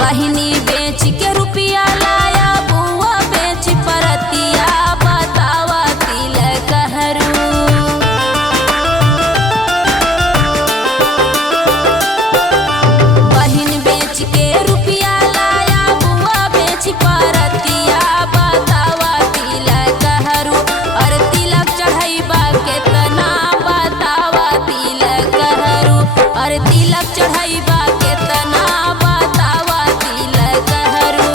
बहिनी बेच के रुपया लाया, बुआ बेच परतिया, बतावा तिलक हरू। बहिन बेच के रुपया लाया, बुआ बेच परतिया, बतावा तिलक हरू। और तिलक चढ़ैबा केतना, बतावा तिलक हरू। और तिलक चढ़ैबा केतना, बतावा तिलक हरू।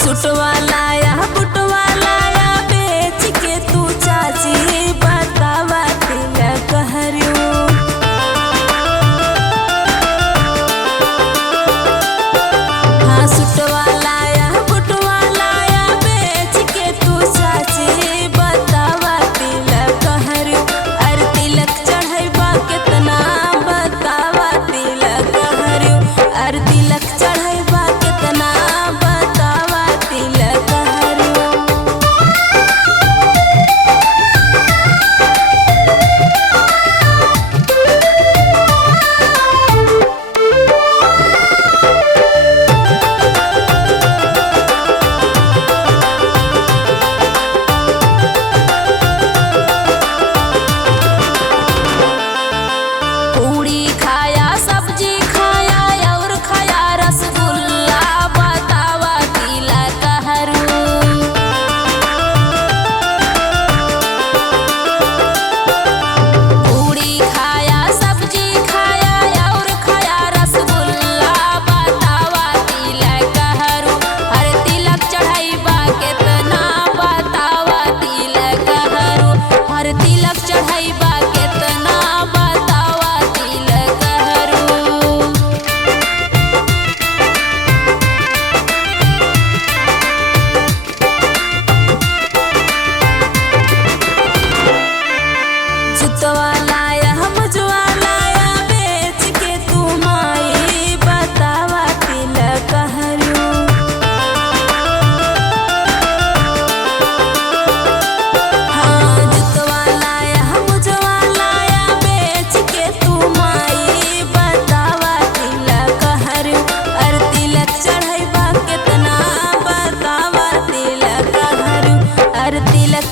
सुटवा लाया, बुटवा लाया, बेच के तू चाची, बतावा तिलक हरू। हाँ सुटवा लाया, बुटवा लाया, बेच के तू चाची, बतावा तिलक हरू। और तिलक चढ़ैबा केतना, बतावा तिलक हरू। और तिलक चढ़ैबा केतना, बतावा तिलक हरू। पूरी खाया, सब्जी खाया, और खाया रसगुल्ला, बतावा तिलक हरू। पूरी खाया, सब्जी खाया, और खाया रसगुल्ला, बतावा तिलक हरू। और तिलक चढ़ैबा केतना, बतावा तिलक हरू। और तिलक चढ़ैबा केतना, बतावा तिलक हरू। जुतवा लाया, मुजवा लाया, बेच के तू माई, बतावा तिलक हरू। हाँ जुतवा लाया, मुजवा लाया, बेच के तू माई, बतावा तिलक हरू। और तिलक चढ़ैबा केतना, बतावा तिलक हरू। और तिलक